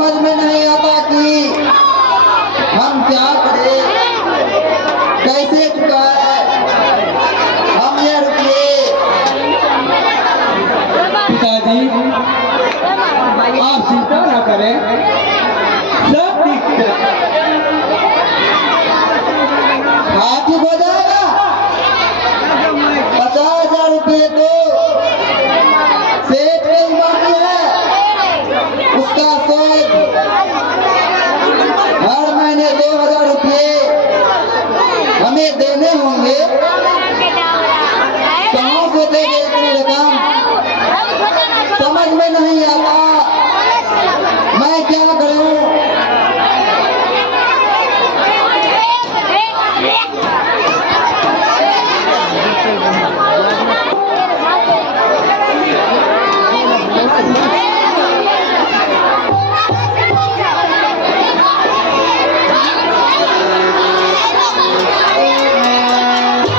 समझ में नहीं आता कि हम क्या करें, कैसे चुकाए हम ये रुपये। पिताजी आप चिंता न करें, सब ठीक हाँ ठीक हो जाएगा। 50,000 रुपये तो सेठ के ही बाकी है, उसका सूद हर महीने 2,000 रुपये हमें देने होंगे। कहाँ से देंगे इतनी रकम, समझ में नहीं आता, मैं क्या करूं।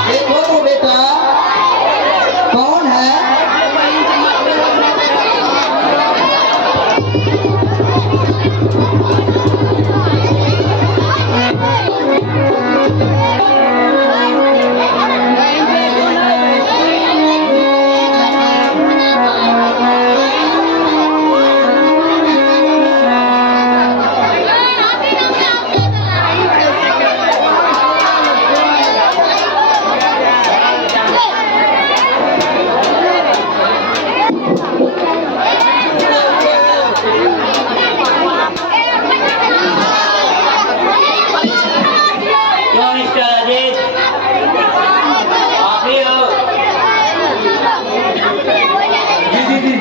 देखो तो बेटा, कौन है?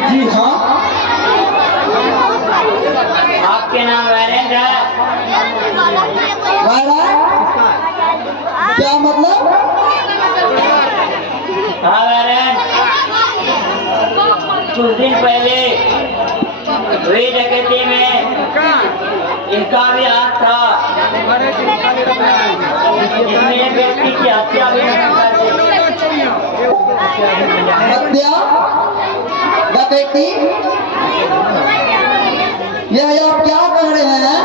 जी हाँ, आपके नाम वैरेंट है? क्या मतलब? हाँ वैरेंट, कुछ दिन पहले हुई डकैती में इनका भी हाथ था, जिसमें एक व्यक्ति की हत्या भी कर दी। हत्या, डकैती, यह आप क्या कह रहे हैं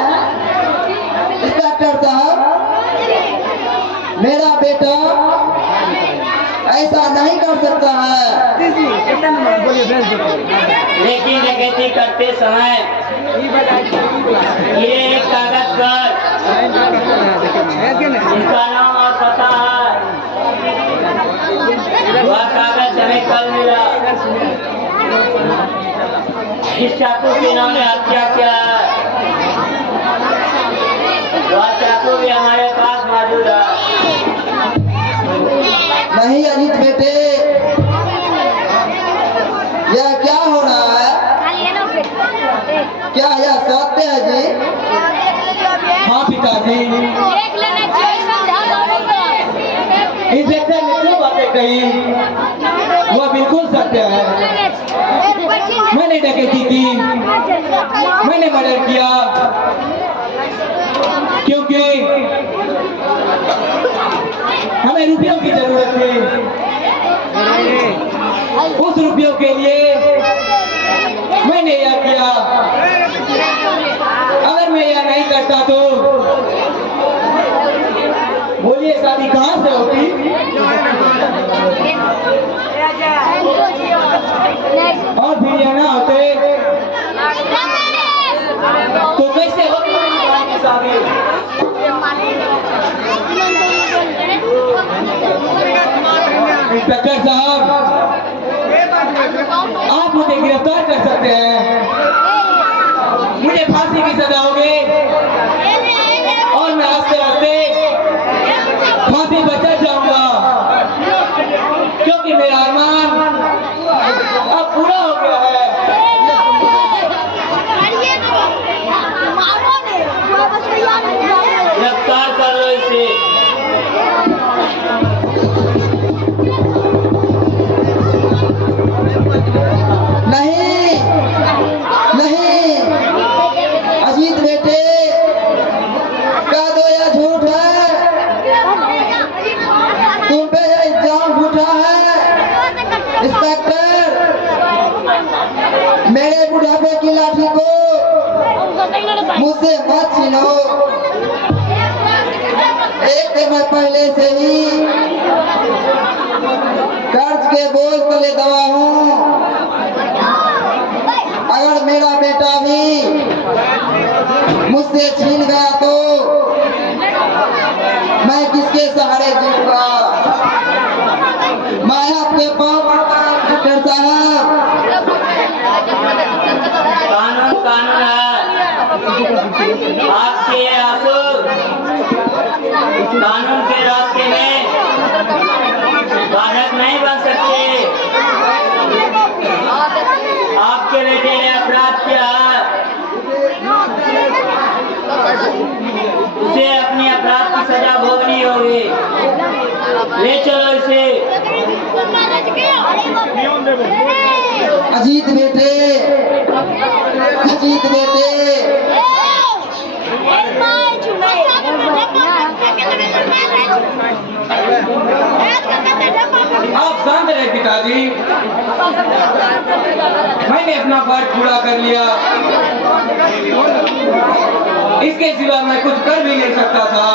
इंस्पेक्टर साहब? मेरा बेटा ऐसा नहीं कर सकता है। लेकिन डकैती करते समय ये एक कागज पर इसका नाम और पता है, वह कागज हमें कल मिला। जिस चाकू के नाम ने हत्या किया है वह चाकू भी हमारे पास मौजूद है। नहीं अजीत बेटे, यह क्या हो रहा है? क्या यह सत्य है जी? हाँ पिताजी, इंस्पेक्टर ने जो बातें कही वह बिल्कुल सत्य है। मैंने डकैती की, मैंने मर्डर किया, क्योंकि हमें रुपयों की जरूरत थी। उस रुपयों के लिए मैंने यह किया। अगर मैं यह नहीं करता तो बोलिए शादी कहाँ से होती? और फिर यह ना होते तो कैसे होती मेरी शादी? इंस्पेक्टर साहब, आप मुझे गिरफ्तार कर सकते हैं, मुझे फांसी की सजा होगी और मैं आस्ते आस्ते फांसी पर चढ़ जाऊंगा, क्योंकि मेरा अरमान अब पूरा हो गया है। गिरफ्तार कर लो इसे। नहीं नहीं अजीत बेटे, कह दो यह झूठ है, तुम पे यह इल्जाम उठा है। इंस्पेक्टर, मेरे बुढ़ापे की लाठी को मुझसे मत छीनो। एक तो मैं पहले से ही कर्ज के बोझ तले दबा हूँ। अगर मेरा बेटा भी मुझसे छीन गया तो मैं किसके सहारे जीऊंगा? मैं आपके पाँव पड़ता हूं डॉक्टर साहब। कानून कानून है। आपके आंसू कानून के रास्ते में बाधक नहीं बन सकते। आपके बेटे ने अपराध किया, उसे अपनी अपराध की सजा भोगनी होगी। ले चलो इसे। अजीत बेटे, अजीत बेटे, आप शांत रहे पिताजी। मैंने अपना पाठ पूरा कर लिया। इसके सिवा मैं कुछ कर भी नहीं सकता था।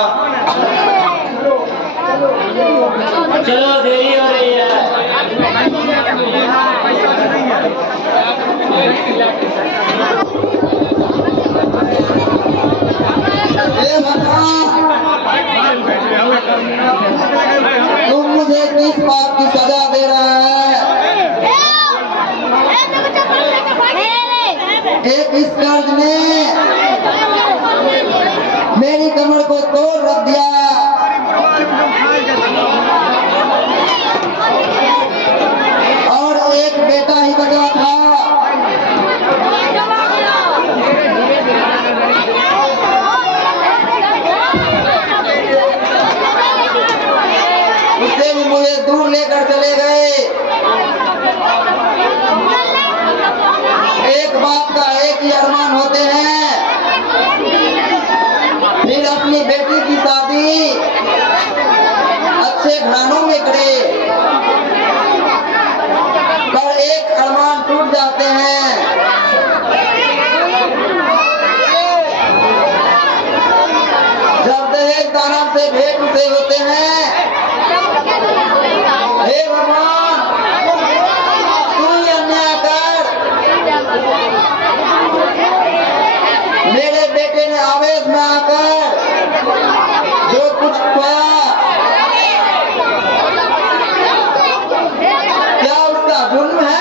चलो देरी हो रही है। हे भगवान, तुम मुझे किस पाप की सजा दे रहा है? एक इस कर्ज ने मेरी कमर को तोड़ रख दिया। और एक बेटा ही बचा था। उससे भी मुझे दूर लेकर चले गए। एक बाप का एक ही अरमान होते हैं, फिर अपनी बेटी की शादी अच्छे घरानों में करे, पर एक अरमान टूट जाते हैं। जब दहेज दानव से भेंट उसे होते हैं। हे भगवान, तू ही अन्याय कर। मेरे बेटे ने आवेश में आकर जो कुछ पाया, क्या उसका जुल्म है?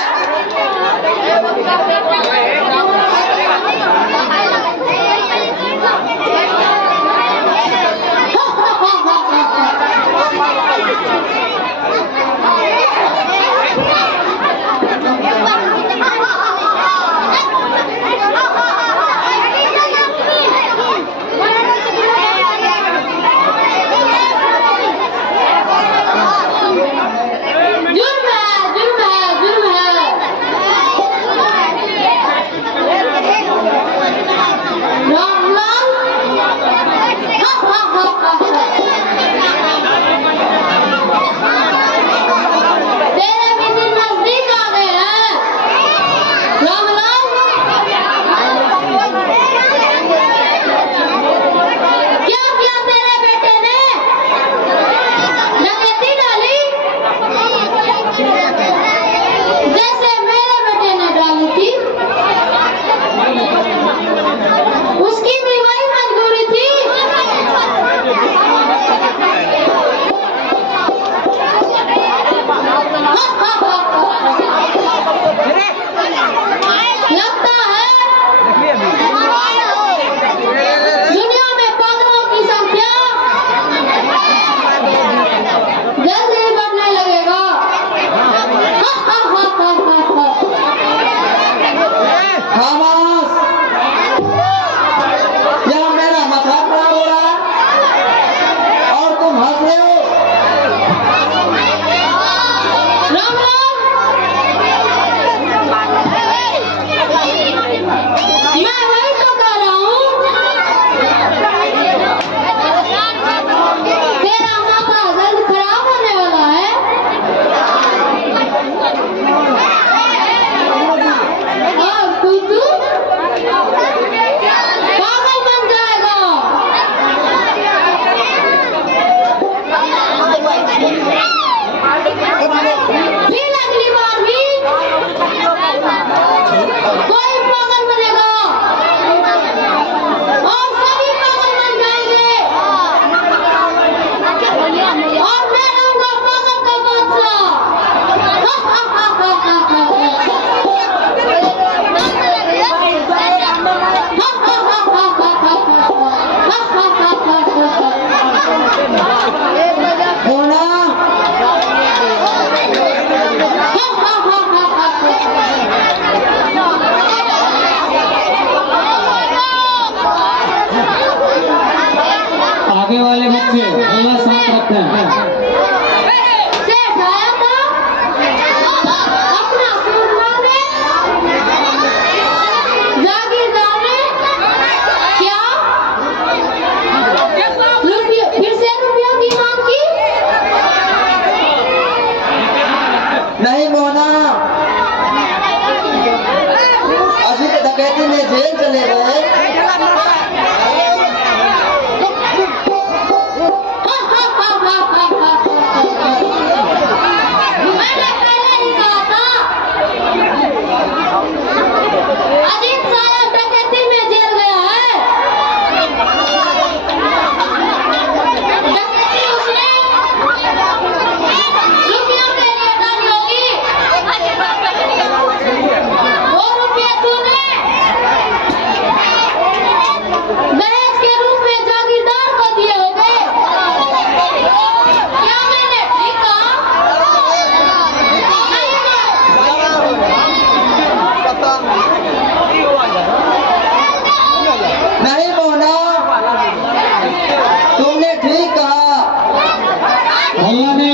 भैया ने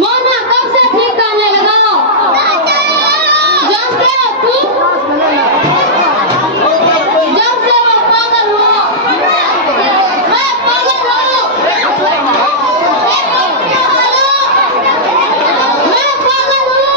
मोना कब से ठीक करने लगा? जब से तू जब से वो पागल हुआ, मैं पागल हूँ, मैं पागल हूँ, मैं पागल हूँ।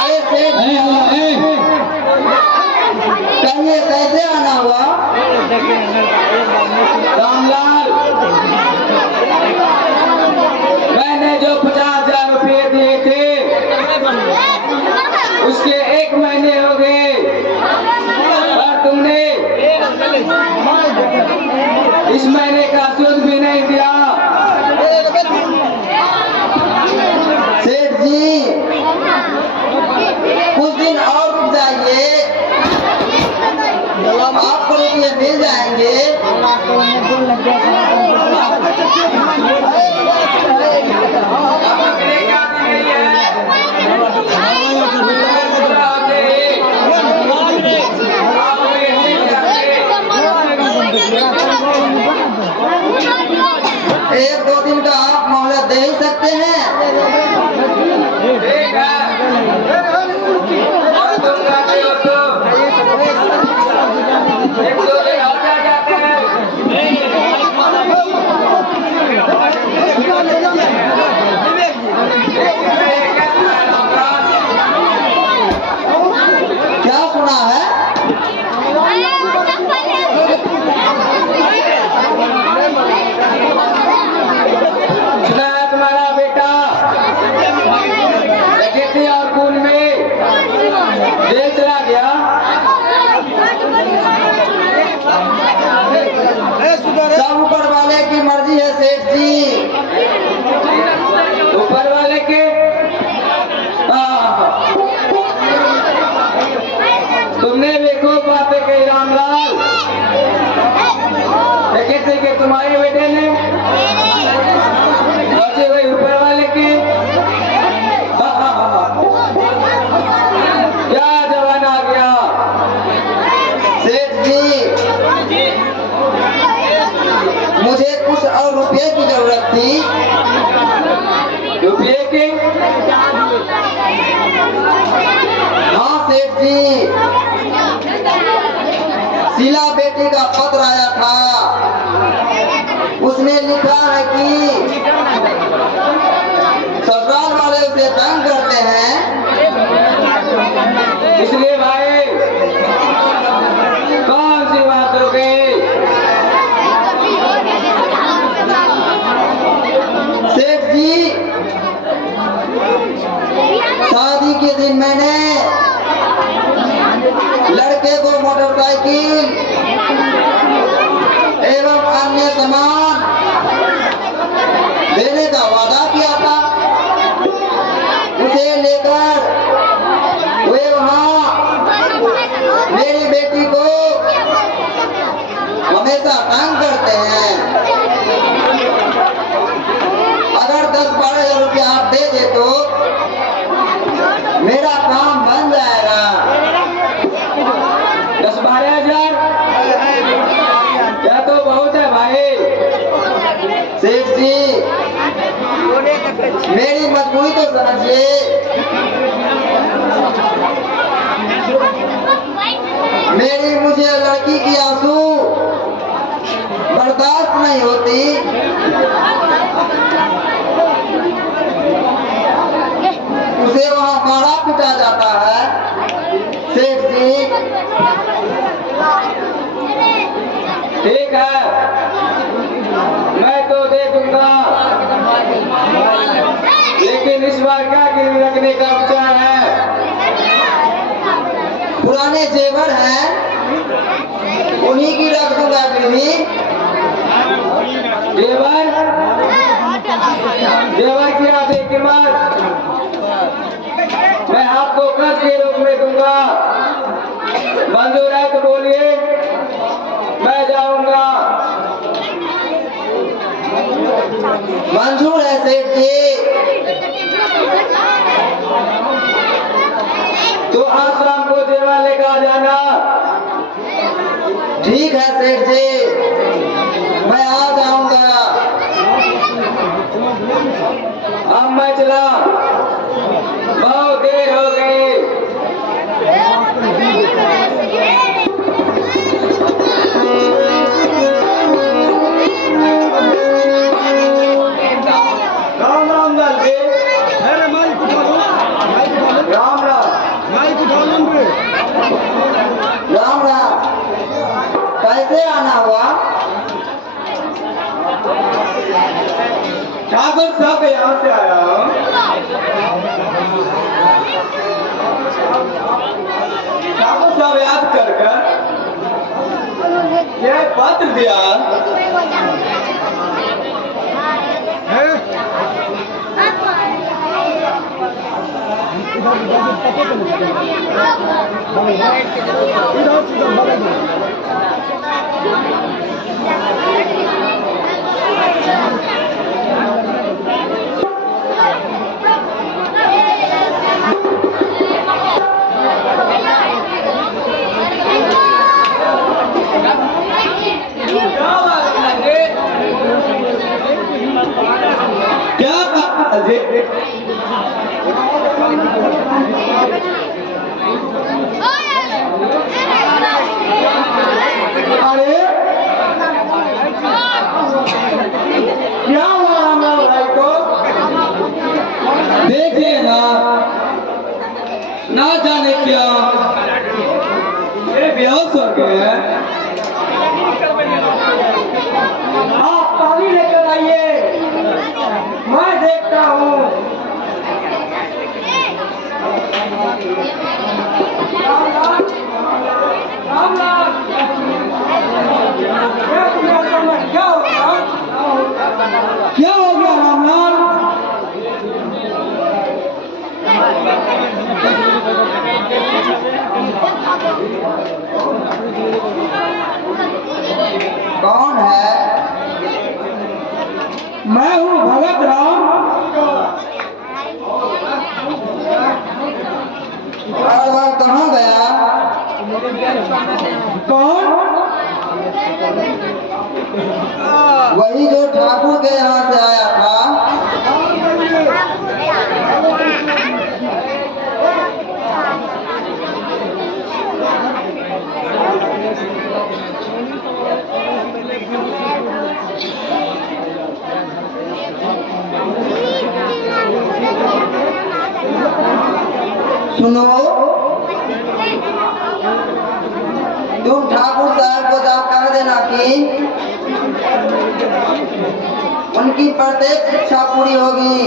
अरे सेठ कहिए कैसे आना हुआ? रामलाल, मैंने जो 50,000 रुपये दिए थे उसके 1 महीने हो गए और तुमने इस महीने का सूद भी नहीं दिया। सेठ जी कुछ दिन और रुक जाइए, आपको रुपये मिल जाएंगे। एक दो दिन का आप मोहलत दे ही सकते हैं। ठीक है, और तुम कहते हो तो एक दो दिन और जा जाते हैं। क्या सुना है? सुना है तुम्हारा बेटा प्रकृति और खून में जेल चला गया। सब ऊपर वाले की मर्जी है सेठ जी। ऊपर वाले के तुमने भी खूब बातें कही रामलाल। प्रकृति के तुम्हारे बेटे ने बचे हुए ऊपर वाले के। क्या जवान आ गया सेठ जी मुझे कुछ और रुपये की जरूरत थी। रुपये के? हाँ सेठ जी, शीला बेटी का पत्र आया था, उसमें लिखा है कि ससुराल वाले उसे तंग करते हैं। इसलिए भाई कौन सी बात हो गई? सेठ जी शादी के दिन मैंने लड़के को मोटरसाइकिल एवं अन्य सामान देने का वादा किया था। उसे लेकर वे वहाँ मेरी बेटी को हमेशा तंग करते हैं। अगर 10-12 रुपया आप दे दे तो मेरा काम बन जाएगा। 10-12 हजार क्या तो बहुत है भाई। सेठ जी मेरी मजबूरी तो समझिए। मेरी मुझे लड़की की आंसू बर्दाश्त नहीं होती। से वहाँ मारा पीटा जाता है सेठ जी। ठीक है, मैं तो दे दूंगा, लेकिन इस बार क्या गिरवी रखने का विचार है? पुराने जेवर हैं, उन्हीं की रख दूंगा गिरवी। जेवर जेवर की आप एक कीमत मैं आपको कर्ज के रूप में दूंगा। मंजूर है तो बोलिए, मैं जाऊंगा। मंजूर है सेठ जी। तो आज शाम को जेवर लेकर जाना। ठीक है सेठ जी, मैं आ जाऊंगा। अब मैं चला, बहुत देर हो गई। राम राम लाल जी। राम राम। राम राम। कैसे आना हुआ? ठाकुर साहब यहाँ से आया हूँ। ठाकुर साहब याद कर ये पत्र दिया क्या कहा जी? अरे क्या हुआ रामलाल भाई को? देखिए ना जाने क्या ये बेहोश हो गए हैं। आप पानी लेकर आइए, मैं देखता हूँ। रामलाल, क्या हो गया रामलाल? कौन है? मैं हूँ भगत राम। और वह कहाँ गया? कौन? वही जो ठाकुर के यहाँ से आया था। सुनो, तुम ठाकुर साहब को जा कह देना कि उनकी प्रत्येक इच्छा पूरी होगी।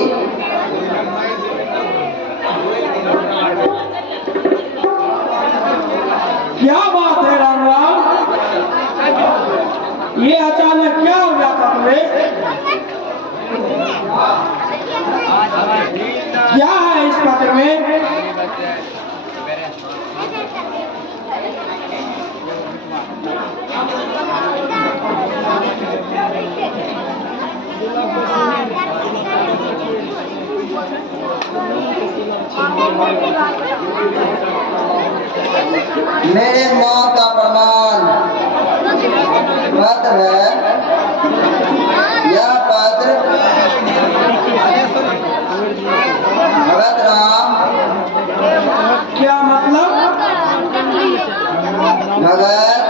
क्या बात है रामलाल, ये अचानक क्या हो गया था तुम्हें? क्या है इस पत्र में? मेरे मौत का प्रमाण पत्र है। यह पत्र भगत राम। क्या मतलब? भगत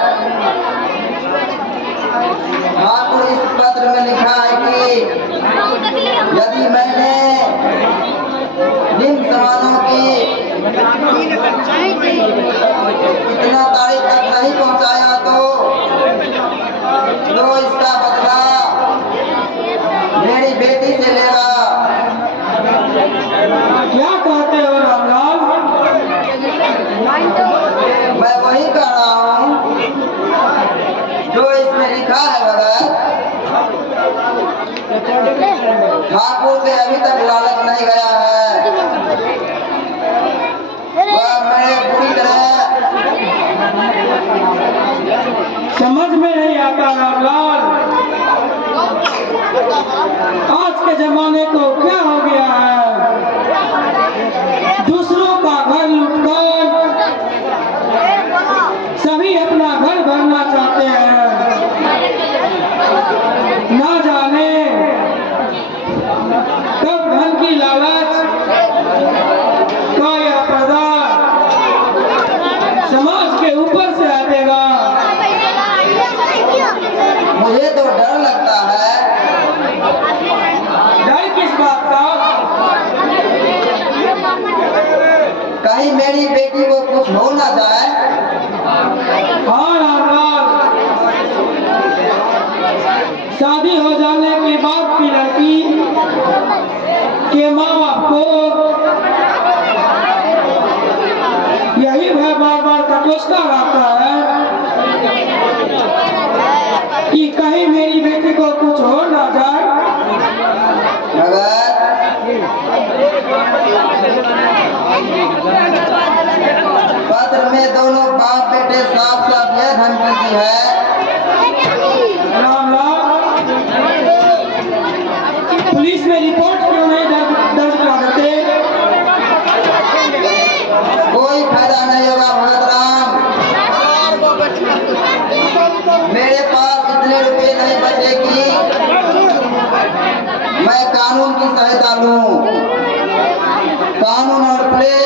ठाकुर इस पत्र में लिखा है कि यदि मैंने निम्न समानों इतना तारीख तक नहीं पहुंचाया तो इसका बदला मेरी बेटी से लेगा। क्या कहते हो रामलाल? मैं वही कह रहा हूँ जो इसमें लिखा है भगत। ठाकुर से अभी तक लालच नहीं गया है, वह मेरे पूरी तरह समझ में नहीं आता रामलाल, आज के जमाने को क्या हो गया है? दूसरों का घर लूटकर सभी अपना घर भरना चाहते हैं। ना जाने कब धन की लालच का यह पर्दा समाज के ऊपर से हटेगा। मुझे तो डर लगता है। डर किस बात का? कहीं मेरी बेटी को कुछ हो ना जाए। हाँ रामलाल, शादी हो जाने के बाद की लड़की के माँ बाप को यही भय बार बार कटोसता रहता है कि कहीं मेरी बेटी को कुछ हो ना जाए। भगत, पत्र में दोनों बाप बेटे साफ साफ यह धमकी दी है। रामलाल, पुलिस में रिपोर्ट क्यों नहीं दर्ज करा देते? कोई फायदा नहीं होगा भगत राम। मेरे पास इतने रुपए नहीं बचे कि मैं कानून की सहायता लूं। कानून और पुलिस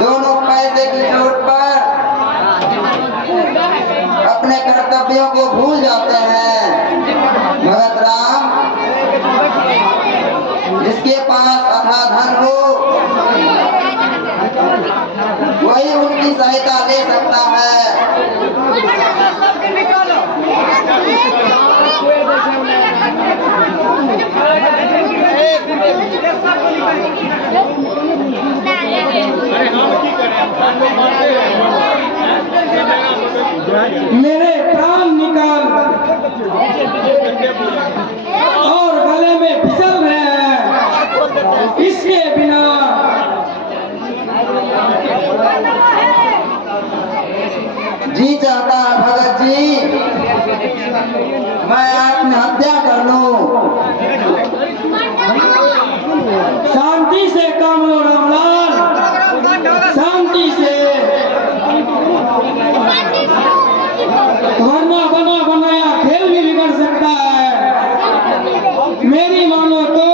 दोनों पैसे की चोट पर अपने कर्तव्यों को भूल जाते हैं। भगत राम, जिसके पास अथाह धन हो वही उनकी सहायता ले सकता है। मेरे प्राण निकाल और गले में फिसल रहे हैं, इसके बिना जी चाहता है भगत जी मैं आत्महत्या कर लूं। शांति से काम लो रामलाल, शांति से, वरना बना बनाया खेल भी बिगड़ सकता है। मेरी मानो तो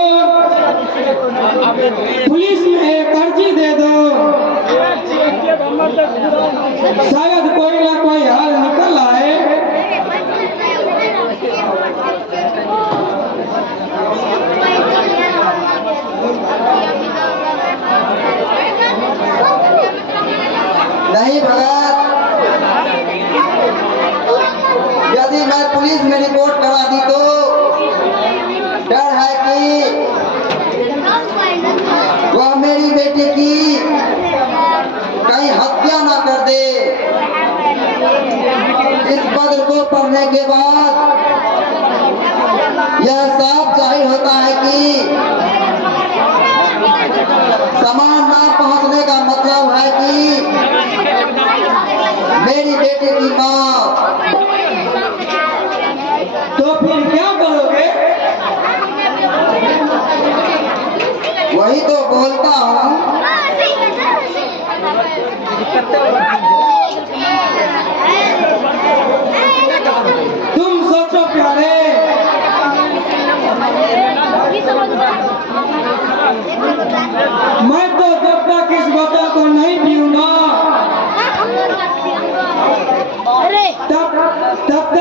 पुलिस में एक अर्जी दे दो, शायद कोई ना कोई हल निकल आए। नहीं भगत, यदि मैं पुलिस में रिपोर्ट करा दी तो डर है कि वह मेरी बेटी की कहीं हत्या ना कर दे। इस पत्र को पढ़ने के बाद यह साफ जाहिर होता है कि सामान ना पहुंचने का मतलब है कि मेरी बेटी की मौत। तो फिर क्या करोगे? वही तो बोलता हूँ। तुम सोचो प्यारे, मैं तो जब तक इस बता को नहीं पीऊंगा तब तक